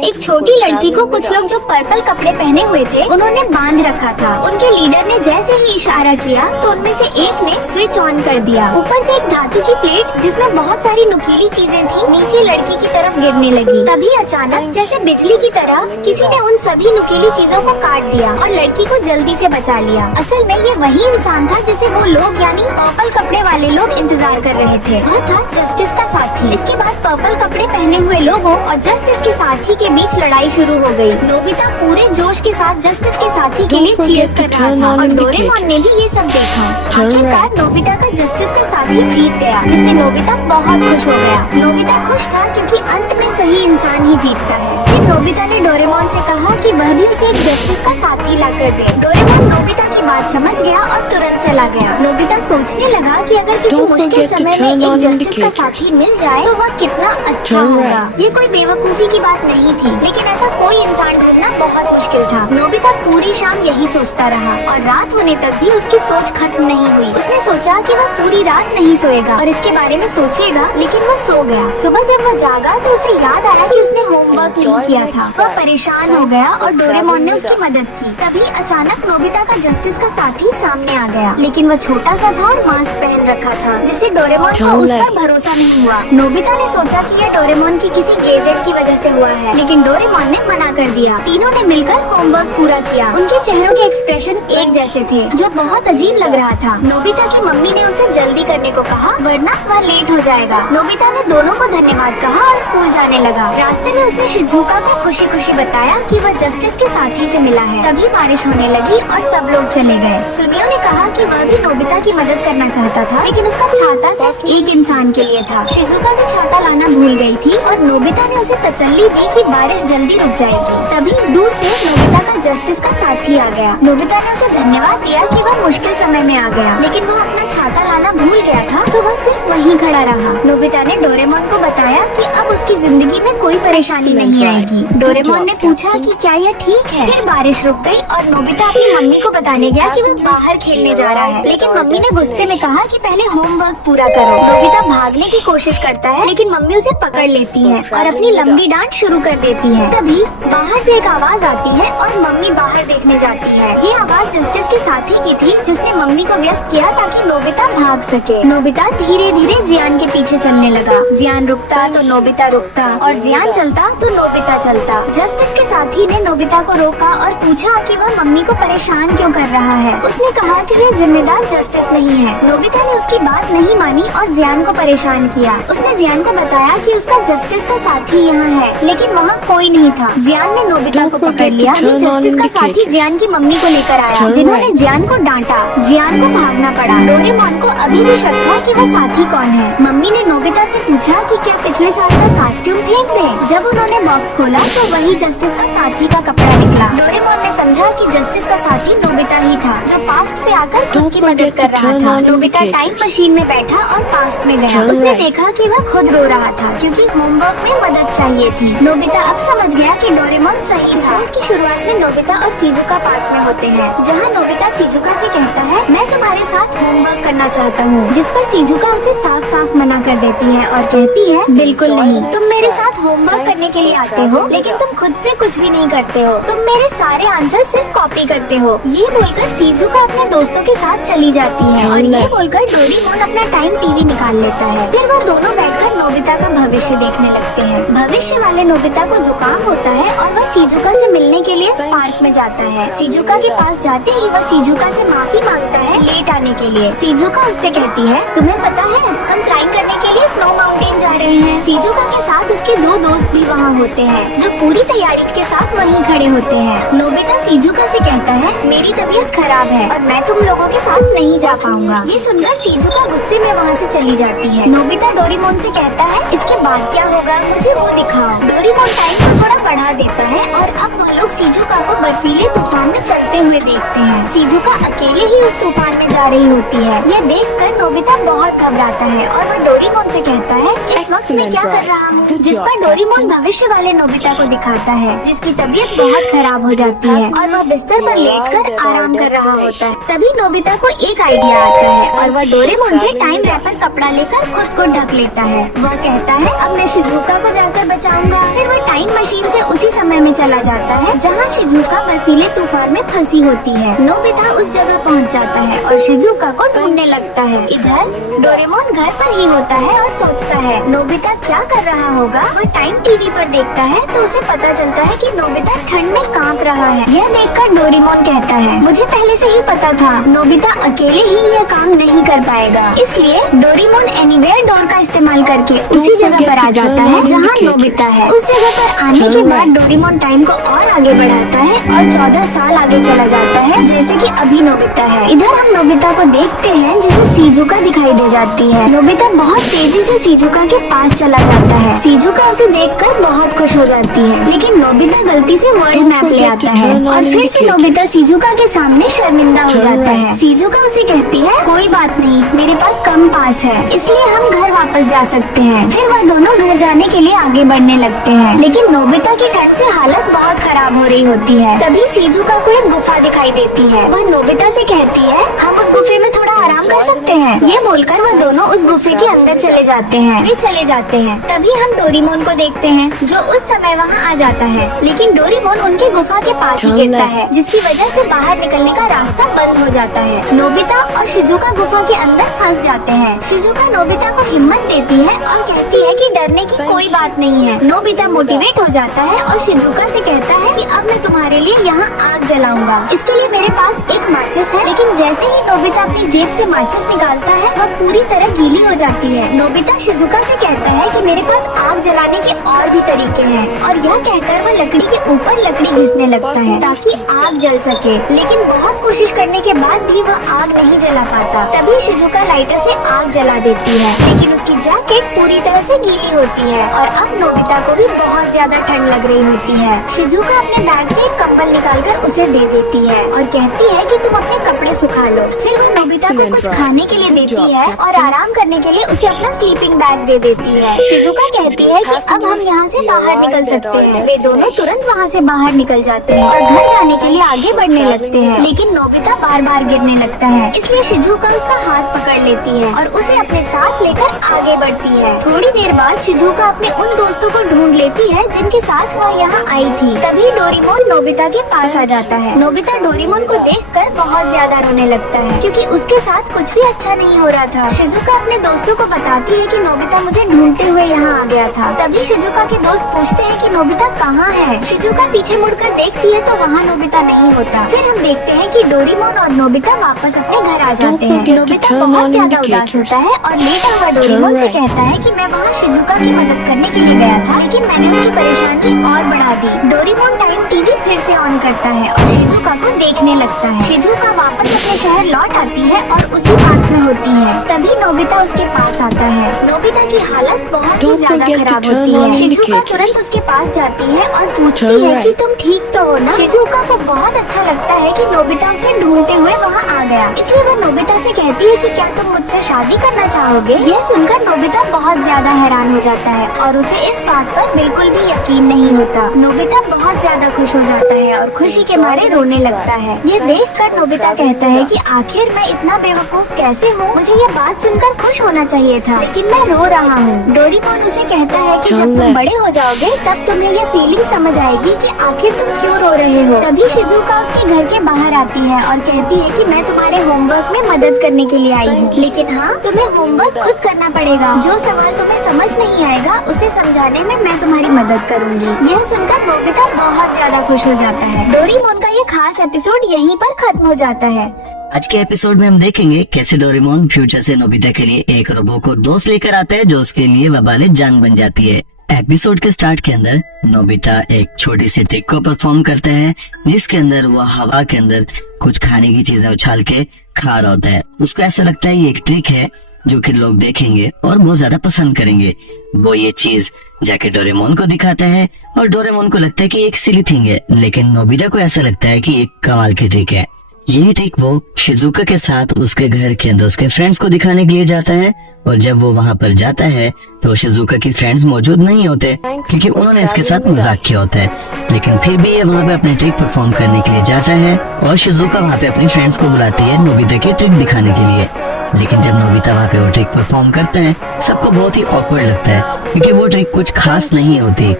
एक छोटी लड़की को कुछ लोग जो पर्पल कपड़े पहने हुए थे उन्होंने बांध रखा था। उनके लीडर ने जैसे ही इशारा किया तो उनमें से एक ने स्विच ऑन कर दिया। ऊपर से एक धातु की प्लेट जिसमें बहुत सारी नुकीली चीजें थी नीचे लड़की की तरफ गिरने लगी। तभी अचानक जैसे बिजली की तरह किसी ने उन सभी नुकीली चीजों को काट दिया और लड़की को जल्दी से बचा लिया। असल में ये वही इंसान था जिसे वो लोग यानी पर्पल कपड़े वाले लोग इंतजार कर रहे थे। वह था जस्टिस का साथी। इसके बाद पर्पल कपड़े पहने हुए लोगों और जस्टिस के साथी के बीच लड़ाई शुरू हो गई। नोबिता पूरे जोश के साथ जस्टिस के साथी के लिए चीयर्स कर रहा था और डोरेमोन ने भी ये सब देखा। आखिरकार नोबिता का जस्टिस का साथी जीत गया, जिससे नोबिता बहुत खुश हो गया। नोबिता खुश था क्योंकि अंत में सही इंसान ही जीतता है। फिर नोबिता ने डोरेमोन से कहा कि वह भी उसे एक जस्टिस का साथी ला कर दे। डोरेमोन नोबिता की बात समझ गया और तुरंत चला गया। नोबिता सोचने लगा कि अगर किसी मुश्किल समय में एक जस्टिस का साथी मिल जाए तो वह कितना अच्छा होगा। ये कोई बेवकूफी की बात नहीं थी, लेकिन ऐसा कोई इंसान ढूंढना बहुत मुश्किल था। नोबिता पूरी शाम यही सोचता रहा और रात होने तक भी उसकी सोच खत्म नहीं हुई। उसने सोचा कि वह पूरी रात नहीं सोएगा और इसके बारे में सोचेगा, लेकिन वह सो गया। सुबह जब वह जागा तो उसे याद आया कि उसने होमवर्क नहीं किया था। वह परेशान हो गया और डोरेमोन ने उसकी मदद की। तभी अचानक नोबिता का जस्टिस का साथी सामने आ गया, लेकिन वह छोटा सा था और मास्क पहन रखा था, जिससे डोरेमोन को उस पर भरोसा नहीं हुआ। नोबिता ने सोचा कि यह डोरेमोन की किसी गैजेट की वजह से हुआ है, लेकिन डोरेमोन ने मना कर दिया। तीनों ने मिलकर होमवर्क पूरा किया। उनके चेहरों के एक्सप्रेशन एक जैसे थे, जो बहुत अजीब लग रहा था। नोबिता की मम्मी ने उसे जल्दी करने को कहा, वरना वह लेट हो जाएगा। नोबिता ने दोनों को धन्यवाद कहा और स्कूल जाने लगा। रास्ते में उसने शिजुका को खुशी खुशी बताया कि वह जस्टिस के साथी से मिला है। तभी बारिश होने लगी और सब लोग चले गए। सुनियो ने कहा कि वह भी नोबिता की मदद करना चाहता था, लेकिन उसका छाता सिर्फ एक इंसान के लिए था। शिजुका भी छाता लाना भूल गई थी और नोबिता ने उसे तसल्ली दी कि बारिश जल्दी रुक जाएगी। तभी दूर से नोबिता का जस्टिस का साथी आ गया। नोबिता ने उसे धन्यवाद दिया कि वह मुश्किल समय में आ गया, लेकिन वह अपना छाता लाना भूल गया था, तो वह सिर्फ वहीं खड़ा रहा। नोबिता ने डोरेमोन को बताया कि अब उसकी जिंदगी में कोई परेशानी नहीं आएगी। डोरेमोन ने पूछा कि क्या यह ठीक है। फिर बारिश रुक गई और नोबिता अपनी मम्मी को बताने गया कि वह बाहर खेलने जा रहा है, लेकिन मम्मी ने गुस्से में कहा कि पहले होमवर्क पूरा करो। नोबिता भागने की कोशिश करता है, लेकिन मम्मी उसे पकड़ लेती है और अपनी लंबी डांट शुरू कर देती है। तभी बाहर से एक आवाज आती है और मम्मी बाहर देखने जाती है। ये आवाज जस्टिस के साथी की थी, जिसने मम्मी को व्यस्त किया ताकि नोबिता भाग सके। नोबिता धीरे धीरे जियान के पीछे चलने लगा। जियान रुकता तो नोबिता रुकता और जियान चलता तो नोबिता चलता। जस्टिस के साथी ने नोबिता को रोका और पूछा कि वह मम्मी को परेशान क्यों कर रहा है। उसने कहा कि यह जिम्मेदार जस्टिस नहीं है। नोबिता ने उसकी बात नहीं मानी और जियान को परेशान किया। उसने जियान को बताया कि उसका जस्टिस का साथी यहाँ है, लेकिन वहाँ कोई नहीं था। जियान ने नोबिता को पकड़ लिया। जस्टिस का साथी जियान की मम्मी को लेकर आया, जिन्होंने जियान को डांटा। जियान को भागना पड़ा। डोरेमोन को अभी भी शक था कि वह साथी कौन है। मम्मी ने नोबिता से पूछा कि क्या पिछले साल का कॉस्ट्यूम फेंक दे। जब उन्होंने बॉक्स खोला तो वही जस्टिस का साथी का कपड़ा निकला। डोरेमोन ने समझा कि जस्टिस का साथी नोबिता ही था, जो पास्ट से आकर खुद की मदद कर रहा था। नोबिता टाइम मशीन में बैठा और पास्ट में गया। उसने देखा कि वह खुद रो रहा था क्योंकि होमवर्क में मदद चाहिए थी। नोबिता अब समझ गया कि डोरेमोन सही था। एपिसोड की शुरुआत में नोबिता और शिजुका पार्क में होते हैं, जहाँ नोबिता शिजुका से कहता है, मैं तुम्हारे साथ होमवर्क करना चाहता हूँ, जिस पर शिजुका उसे साफ साफ मना कर देती है और कहती है, बिल्कुल नहीं, तुम मेरे साथ होमवर्क करने के लिए आते हो, लेकिन तुम खुद से कुछ भी नहीं करते हो। तुम मेरे सारे आंसर सिर्फ कॉपी करते हो। ये बोलकर शिजुका अपने दोस्तों के साथ चली जाती है और ये बोलकर डोरेमोन अपना टाइम टीवी निकाल लेता है। फिर वो दोनों बैठकर नोबिता का भविष्य देखने लगते हैं। भविष्य वाले नोबिता को जुकाम होता है और वह शिजुका से मिलने के लिए पार्क में जाता है। शिजुका के पास जाते ही वह शिजुका से माफी मांगता है लेट आने के लिए। शिजुका उससे कहती है, तुम्हें पता है हम क्लाइंब करने के लिए स्नो माउंटेन जा रहे हैं। शिजुका के साथ उसके दो दोस्त भी वहाँ होते हैं, जो पूरी तैयारी के साथ वहीं खड़े होते हैं। नोबिता शिजुका से कहता है, मेरी तबीयत खराब है और मैं तुम लोगों के साथ नहीं जा पाऊंगा। ये सुनकर शिजुका गुस्से में वहाँ से चली जाती है। नोबिता डोरेमोन से कहता है, इसके बाद क्या होगा मुझे वो दिखाओ। डोरेमोन टाइम को थोड़ा बढ़ा देता है और अब वह लोग शिजुका को बर्फीले तूफान में चलते हुए देखते हैं। शिजुका अकेले ही उस तूफान में जा रही होती है। यह देखकर नोबिता बहुत घबराता है और वह डोरेमोन से कहता है, इस वक्त मैं क्या कर रहा हूँ? जिस पर डोरेमोन भविष्य वाले नोबिता को दिखाता है, जिसकी तबीयत बहुत खराब हो जाती है और वह बिस्तर पर लेटकर आराम कर रहा होता है। तभी नोबिता को एक आइडिया आता है और वह डोरेमोन से टाइम रैपर कपड़ा लेकर खुद को ढक लेता है। वह कहता है, अब मैं शिजुका को जाकर बचाऊंगा। फिर वह टाइम मशीन से उसी समय में चला जाता है जहाँ शिजुका बर्फीले तूफान में फंसी होती है। नोबिता उस जगह पहुँच जाता है और शिजुका को ढूंढने लगता है। इधर डोरेमोन घर पर ही होता है और सोचता है नोबिता क्या कर रहा होगा। वह टाइम टीवी पर देखता है तो उसे पता चलता है कि नोबिता ठंड में कांप रहा है। यह देखकर डोरेमोन कहता है, मुझे पहले से ही पता था नोबिता अकेले ही यह काम नहीं कर पाएगा। इसलिए डोरेमोन एनीवेयर डोर का इस्तेमाल करके उसी जगह पर आ जाता है जहाँ नोबिता है। उस जगह पर आने के बाद डोरेमोन टाइम को और आगे बढ़ाता है और 14 साल आगे चला जाता है, जैसे कि अभी नोबिता है। इधर हम नोबिता को देखते हैं जिसे शिजुका दिखाई दे जाती है। नोबिता बहुत तेजी से शिजुका के पास चला जाता है। शिजुका उसे देखकर बहुत खुश हो जाती है, लेकिन नोबिता गलती से वर्ल्ड मैप ले आता है और फिर से नोबिता शिजुका के सामने शर्मिंदा हो जाता है। शिजुका उसे कहती है, कोई बात नहीं, मेरे पास कम पास है, इसलिए हम घर वापस जा सकते हैं। फिर वह दोनों घर जाने के लिए आगे बढ़ने लगते हैं, लेकिन नोबिता की ठंड से हालत बहुत खराब हो रही होती है। तभी शिजुका को एक गुफा दिखाई देती है। वह नोबिता से कहती है, हम उस गुफे में थोड़ा आराम कर सकते हैं। ये बोलकर वह दोनों उस गुफे के अंदर चले जाते हैं। वे चले जाते हैं। तभी हम डोरेमोन को देखते हैं जो उस समय वहाँ आ जाता है, लेकिन डोरेमोन उनके गुफा के पास ही गिरता है, जिसकी वजह से बाहर निकलने का रास्ता बंद हो जाता है। नोबिता और शिजुका गुफा के अंदर फंस जाते हैं। शिजुका नोबिता को हिम्मत देती है और कहती है कि डरने की कोई बात नहीं है। नोबिता मोटिवेट हो जाता है और शिजुका से कहता है कि अब मैं तुम्हारे लिए यहाँ आग जलाऊंगा। इसके लिए मेरे पास एक माचिस है, लेकिन जैसे ही नोबिता अपनी जेब से माचिस निकालता है वह पूरी तरह गीली हो जाती है। नोबिता शिजुका से कहता है कि मेरे पास आग जलाने के और भी तरीके हैं, और यह कहकर वह लकड़ी के ऊपर लकड़ी घिसने लगता है ताकि आग जल सके, लेकिन बहुत कोशिश करने के बाद भी वह आग नहीं जला पाता। तभी शिजुका लाइटर से आग जला देती है, लेकिन उसकी जैकेट पूरी तरह से गीली होती है और अब नोबिता को भी बहुत ज्यादा ठंड लग रही होती है। शिजुका अपने बैग से एक कंबल निकालकर उसे दे देती है और कहती है कि तुम अपने कपड़े सुखा लो। फिर वह नोबिता को कुछ खाने के लिए देती है और आराम करने के लिए उसे अपना स्लीपिंग बैग दे देती है। शिजुका कहती है कि अब हम यहाँ से बाहर निकल सकते हैं। वे दोनों तुरंत वहाँ से बाहर निकल जाते हैं और घर जाने के लिए आगे बढ़ने लगते हैं, लेकिन नोबिता बार बार गिरने लगता है। इसलिए शिजुका उसका हाथ पकड़ लेती है और उसे अपने साथ लेकर आगे बढ़ती है। थोड़ी देर बाद शिजुका अपने उन दोस्तों को ढूंढ लेती है जिनके साथ वह यहाँ आई थी। तभी डोरेमोन नोबिता के पास आ जाता है। नोबिता डोरेमोन को देखकर बहुत ज्यादा रोने लगता है, क्योंकि उसके साथ कुछ भी अच्छा नहीं हो रहा था। शिजुका अपने दोस्तों को बताती है कि नोबिता मुझे ढूंढते हुए यहाँ आ गया था। तभी शिजुका के दोस्त पूछते हैं कि नोबिता कहाँ है। शिजुका पीछे मुड़कर देखती है तो वहाँ नोबिता नहीं होता। फिर हम देखते हैं कि डोरेमोन और नोबिता वापस अपने घर आ जाते हैं। नोबिता बहुत ज्यादा उदास होता है और लेटा हुआ डोरेमोन से कहता है कि मैं वहाँ शिजुका की मदद करने के लिए गया था, लेकिन मैंने उसकी परेशानी और बढ़ा दी। डोरेमोन टाइम टीवी फिर से ऑन करता है और शिजुका को देखने लगता है। शिजुका वापस अपने शहर लौट आती है और उसी पार्क में होती है। तभी नोबिता उसके पास आता है। नोबिता की हालत बहुत ही ज्यादा खराब होती है। शिजुका तुरंत उसके पास जाती है और पूछती है कि तुम ठीक तो हो ना। शिजुका को बहुत अच्छा लगता है कि नोबिता उसे ढूंढते हुए वहाँ आ गया, इसलिए वो नोबिता से कहती है कि क्या तुम मुझसे शादी करना चाहोगे। यह सुनकर नोबिता बहुत ज्यादा हैरान हो जाता है और उसे इस बात पर बिल्कुल भी यकीन नहीं होता। नोबिता बहुत ज्यादा खुश हो जाता है और खुशी के मारे रोने लगता है। ये देखकर नोबिता कहता है कि आखिर मैं इतना बेवकूफ कैसे हूँ, मुझे ये बात सुनकर खुश होना चाहिए था, लेकिन मैं रो रहा हूँ। डोरेमोन उसे कहता है कि जब तुम बड़े हो जाओगे तब तुम्हें ये फीलिंग समझ आएगी कि आखिर तुम क्यों रो रहे हो। तभी शिजुका उसके घर के बाहर आती है और कहती है कि मैं तुम्हारे होमवर्क में मदद करने के लिए आई हूँ, लेकिन हाँ, तुम्हें होमवर्क खुद करना पड़ेगा। जो सवाल तुम्हें समझ नहीं आएगा उसे समझाने में मैं तुम्हारी मदद करूँगी। यह सुनकर नोबिता बहुत ज्यादा खुश हो जाता है। डोरेमोन का ये खास एपिसोड यहीं पर खत्म हो जाता है। आज के एपिसोड में हम देखेंगे कैसे डोरेमोन फ्यूचर से नोबिता के लिए एक रोबो को दोस्त लेकर आता है जो उसके लिए वबाले जान बन जाती है। एपिसोड के स्टार्ट के अंदर नोबिता एक छोटी सी ट्रिक को परफॉर्म करते हैं, जिसके अंदर वो हवा के अंदर कुछ खाने की चीजें उछाल के खा रहा होता है। उसको ऐसा लगता है ये एक ट्रिक है जो कि लोग देखेंगे और बहुत ज्यादा पसंद करेंगे। वो ये चीज जाके डोरेमोन को दिखाता है और डोरेमोन को लगता है कि एक सिली थिंग है, लेकिन नोबिता को ऐसा लगता है कि एक कमाल की ट्रिक है। यही ट्रिक वो शिजुका के साथ उसके घर के अंदर उसके फ्रेंड्स को दिखाने के लिए जाता है, और जब वो वहाँ पर जाता है तो शिजुका की फ्रेंड्स मौजूद नहीं होते क्योंकि उन्होंने इसके साथ मजाक किया होता है। लेकिन फिर भी ये वहाँ पे अपनी ट्रिक परफॉर्म करने के लिए जाता है और शिजुका वहाँ पे अपनी फ्रेंड्स को बुलाती है नोबिता की ट्रिक दिखाने के लिए। लेकिन जब नोबिता वहाँ पे वो ट्रिक परफॉर्म करता है सबको बहुत ही ऑकवर्ड लगता है क्योंकि वो ट्रिक कुछ खास नहीं होती।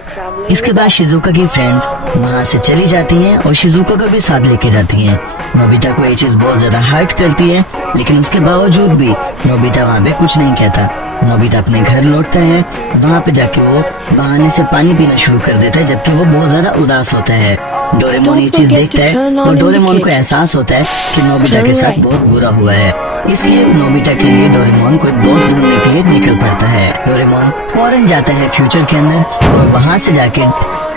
इसके बाद शिजुका की फ्रेंड्स वहाँ से चली जाती हैं और शिजुका को भी साथ लेके जाती हैं। नोबिता को ये चीज बहुत ज्यादा हर्ट करती है, लेकिन उसके बावजूद भी नोबिता वहाँ पे कुछ नहीं कहता। नोबिता अपने घर लौटता है, वहाँ पे जाके वो बहाने से पानी पीना शुरू कर देता है जबकि वो बहुत ज्यादा उदास होता है। डोरेमोन ये चीज देखता है और डोरेमोन को एहसास होता है कि नोबिता के साथ बहुत बुरा हुआ है, इसलिए नोबिता के लिए डोरेमोन को दोस्त ढूंढने के लिए निकल पड़ता है। डोरेमोन फौरन जाता है फ्यूचर के अंदर और वहाँ से जाके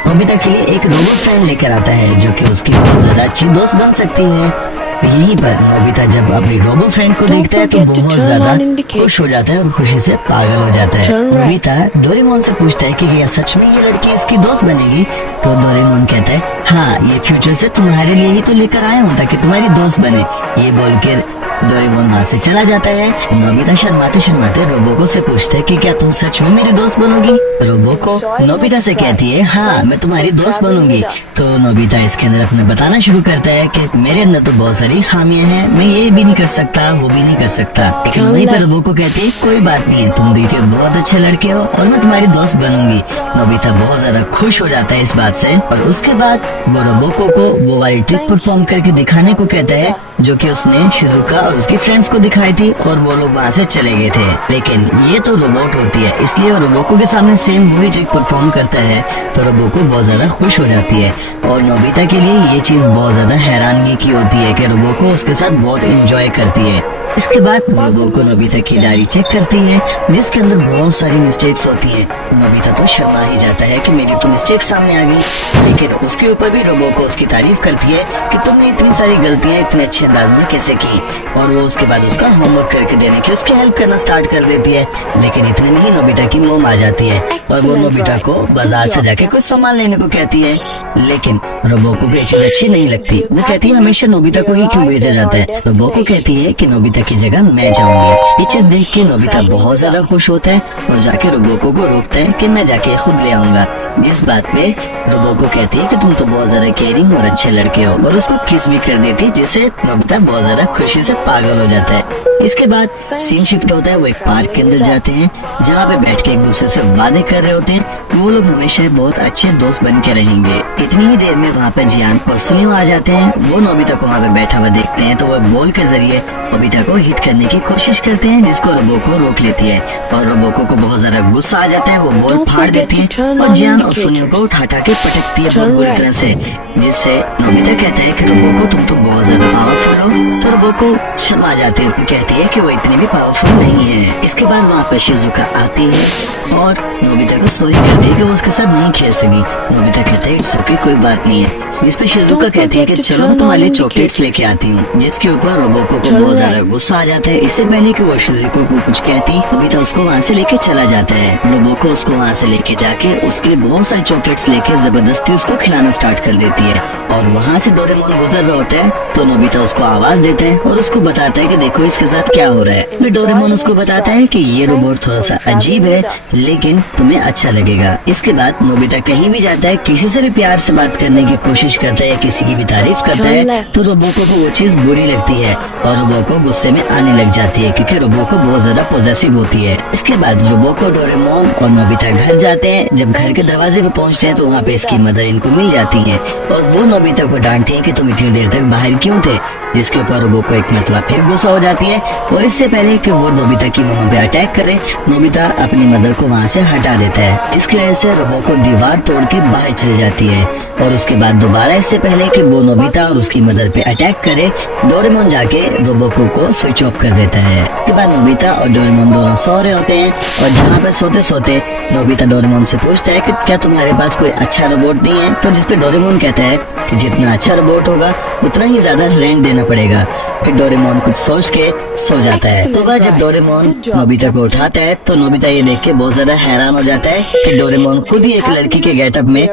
नोबिता के लिए एक रोबोट फ्रेंड लेकर आता है जो कि उसकी बहुत ज्यादा अच्छी दोस्त बन सकती है। यहीं पर नोबिता जब अपनी रोबो फ्रेंड को देखता है तो बहुत ज्यादा खुश हो जाता है और खुशी से पागल हो जाता है। नोबिता डोरेमोन से पूछता है कि क्या सच में ये लड़की इसकी दोस्त बनेगी? तो डोरेमोन कहता है हाँ, ये फ्यूचर से तुम्हारे लिए ही तो लेकर आया हूँ ताकि तुम्हारी दोस्त बने। ये बोल के डोरेमोन वहाँ से चला जाता है। नोबिता शर्माते शर्माते रोबोको से पूछता है कि क्या तुम सच में मेरी दोस्त बनोगी? रोबोको नोबिता से कहती है हाँ, मैं तुम्हारी दोस्त बनूंगी। तो नोबिता इसके अंदर अपने बताना शुरू करता है कि मेरे अंदर तो बहुत सारी खामियां हैं, मैं ये भी नहीं कर सकता, वो भी नहीं कर सकता। लेकिन वहीं पर रोबोको कहती है कोई बात नहीं है, तुम दिल के बहुत अच्छे लड़के हो और मैं तुम्हारी दोस्त बनूंगी। नोबिता बहुत ज्यादा खुश हो जाता है इस बात से और उसके बाद वो रोबोको को वो वाली ट्रिक परफॉर्म करके दिखाने को कहता है जो कि उसने शिजुका और उसकी फ्रेंड्स को दिखाई थी और वो लोग वहाँ से चले गए थे। लेकिन ये तो रोबोट होती है, इसलिए रोबोको के सामने सेम वही ट्रिक परफॉर्म करता है तो रोबोको बहुत ज्यादा खुश हो जाती है। और नोबिता के लिए ये चीज बहुत ज्यादा हैरानगी की होती है कि रोबोको उसके साथ बहुत एंजॉय करती है। इसके बाद रोबोको नोबिता की डायरी चेक करती है जिसके अंदर बहुत सारी मिस्टेक्स होती हैं। नोबिता तो शर्मा ही जाता है कि मेरी तो मिस्टेक सामने आ गई, लेकिन उसके ऊपर भी रोबोको उसकी तारीफ करती है कि तुमने इतनी सारी गलतियां इतने अच्छे अंदाज में कैसे की। और वो उसके बाद उसका होमवर्क करके देने की उसकी हेल्प करना स्टार्ट कर देती है। लेकिन इतने में ही नोबिता की मोम आ जाती है और वो नोबिता को बाजार से जाके कुछ सामान लेने को कहती है। लेकिन रोबोको को ये चीज अच्छी नहीं लगती। वो कहती है हमेशा नोबिता को ही क्यों भेजा जाता है। रोबोको कहती है कि नोबिता की जगह मैं जाऊंगी। ये चीज देख के नोबिता बहुत ज्यादा खुश होता है और जाके रोबोको को रोकता है कि मैं जाके खुद ले आऊंगा। जिस बात पे रोबोको कहती है कि तुम तो बहुत ज्यादा केयरिंग और अच्छे लड़के हो और उसको किस भी कर देती है जिससे नोबिता बहुत ज्यादा खुशी से पागल हो जाता है। इसके बाद सीन शिफ्ट होता है, वो एक पार्क के अंदर जाते हैं जहाँ पे बैठ के एक दूसरे से वादे कर रहे होते हैं कि वो लोग हमेशा बहुत अच्छे दोस्त बन के रहेंगे। इतनी ही देर में वहाँ पे जियान और सुनियो आ जाते हैं। वो नोबिता को वहाँ पे बैठा हुआ देखते हैं तो वो बॉल के जरिए नोबिता को हिट करने की कोशिश करते हैं जिसको रोबोको रोक लेती है और रोबोको को बहुत ज्यादा गुस्सा आ जाता है। वो बॉल फाड़ देती है और जियान और सुनियो को उठा के पटकती है बहुत बुरी तरह से, जिससे नोबिता कहता है कि रोबोको तुम तो बहुत ज्यादा पावरफुल हो। तो रोबोको शर्मा जाती है, कहती है कि वो इतनी भी पावरफुल नहीं है। इसके बाद वहाँ पर शिजुका आती है और नोबिता को सॉरी कहती है कि वो उसके साथ नहीं खेल सकी। नोबिता कहता है इट्स ओके, कोई बात नहीं है। जिस पे शिजुका कहती है कि चलो मैं तुम्हारे लिए चॉकलेट्स लेके आती हूँ, जिसके ऊपर रोबोको को बहुत ज्यादा गुस्सा आ जाता है। इससे पहले कि वो शिजुका को कुछ कहती नोबिता उसको वहाँ से लेके चला जाता है। रोबोको उसको वहाँ से लेके जाके उसके लिए बहुत सारी चॉकलेट्स लेके जबरदस्ती उसको खिलाना स्टार्ट कर देती है। और वहाँ से डोरेमोन गुजर रहा होता है तो नोबिता उसको आवाज देता है और उसको बताता है कि देखो इसके साथ क्या हो रहा है। फिर डोरेमोन उसको बताता है कि ये रोबोट थोड़ा सा अजीब है लेकिन तुम्हें अच्छा लगेगा। इसके बाद नोबिता कहीं भी जाता है, किसी से भी प्यार से बात करने की कोशिश करता है या किसी की भी तारीफ करता है तो रोबोको को वो चीज बुरी लगती है और रोबोको गुस्से में आने लग जाती है क्योंकि रोबोको बहुत ज्यादा पॉजेसिव होती है। इसके बाद रोबोको, डोरेमोन और नोबिता घर जाते हैं। जब घर के दरवाजे पे पहुंचते हैं तो वहाँ पे इसकी मदर इनको मिल जाती है और वो नोबिता को डांटती है कि तुम इतनी देर तक बाहर क्यों थे, जिसके ऊपर रोबोको एक मरतबा फिर गुस्सा हो जाती है और इससे पहले कि वो नोबिता की मम्मा पे अटैक करे, नोबिता अपनी मदर को वहाँ से हटा देता है, जिसकी वजह से रोबोको दीवार तोड़ के बाहर चली जाती है। और उसके बाद दोबारा इससे पहले कि वो नोबिता और उसकी मदर पे अटैक करे, डोरेमोन जाके रोबोको को स्विच ऑफ कर देता है। बाद नोबिता और डोरेमोन दोनों सो रहे होते हैं और जहाँ पे सोते सोते नोबिता डोरेमोन से पूछता है कि क्या तुम्हारे पास कोई अच्छा रोबोट नहीं है, तो जिसपे डोरेमोन कहता है कि जितना अच्छा रोबोट होगा उतना ही ज्यादा रेंट देना पड़ेगा। फिर डोरेमोन कुछ सोच के सो जाता है। तो वह जब डोरेमोन नोबिता को उठाता है तो नोबिता ये देख के बहुत ज्यादा हैरान हो जाता है कि डोरेमोन खुद ही एक लड़की के गेटअप में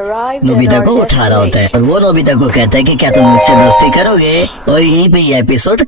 नोबिता को उठा रहा होता है और वो नोबिता को कहता है कि क्या तुम मुझसे दोस्ती करोगे, और यहीं पे ये एपिसोड